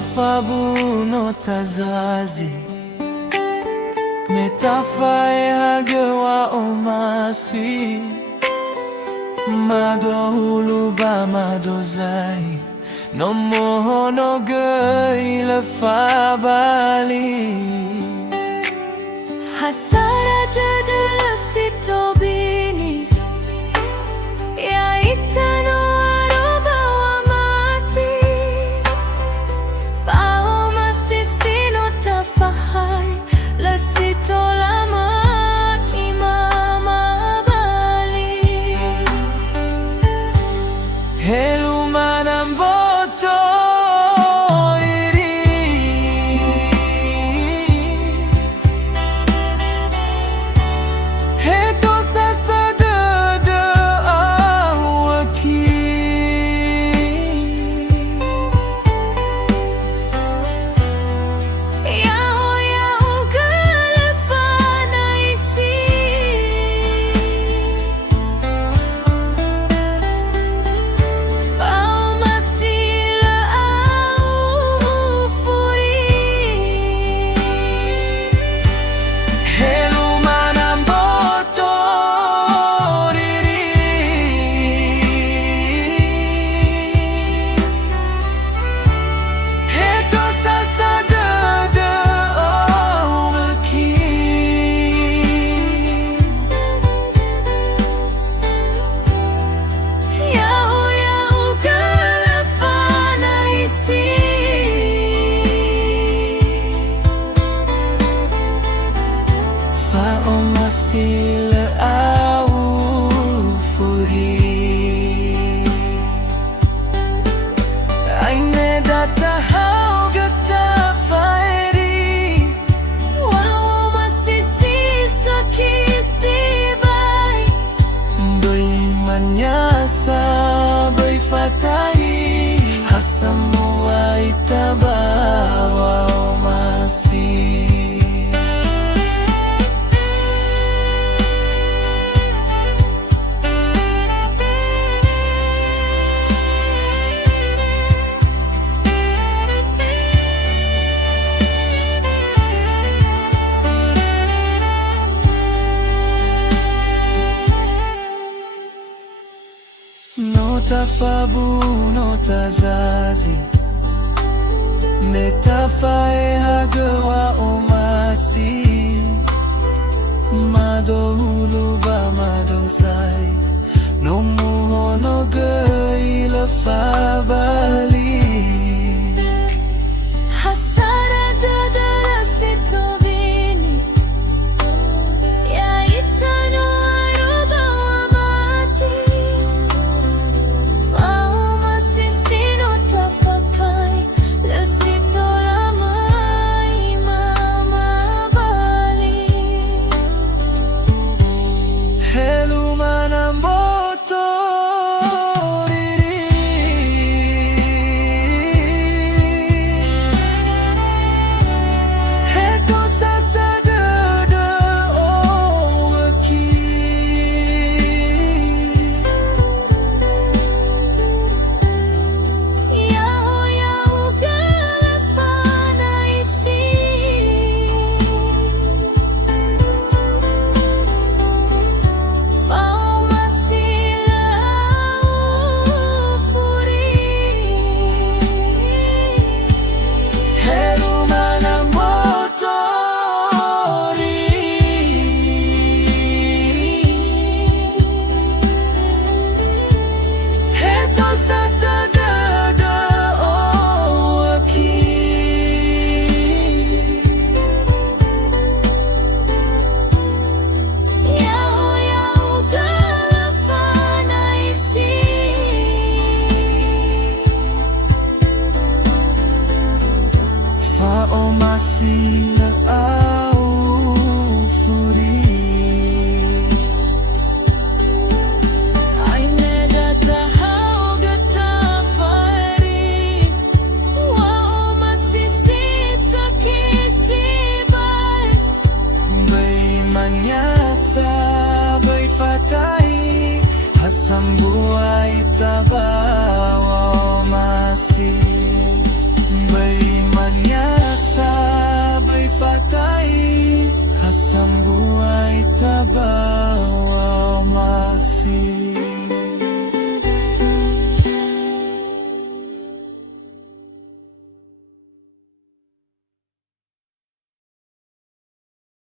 fabu no tazazi Metafae hagewa omasi Mado huluba madozai No moho no gei le fabali Hasara jadala sitobini Ya itano aroba wa mati Fao masisino tafahai La sitolama imama bali Helu manamboto iri Heto sasa de awaki Yaho yaho galafana isi Fao masila au furi Helu manamboto iri Heto sasa de awaki Yaho yaho galafana isi Fao masila au furi Aine data hau gata fairi Wao masisi sakisi bai Bai manyasa bai fatai Hasamu aitabawa omasi Nota fabu, nota zazi Metafae hagewa omasi Mado huluba madozai No muho no gei le fabali Hasara dadala sitobini Ya itano aroba wa mati Fao masisino tafakai Le sitolama imama bali Helu manamboto iri Heto sasa de awaki Yaho yaho galafana isi Fao masila au furi Helu manamboto iri Heto sasa de awaki Yaho yaho galafana isi Fao masila au furi Aine data hau gata fari Wao masisi sakisi bai Bai manyasa bai fatai Hasambu aitabawa omasi Bai ba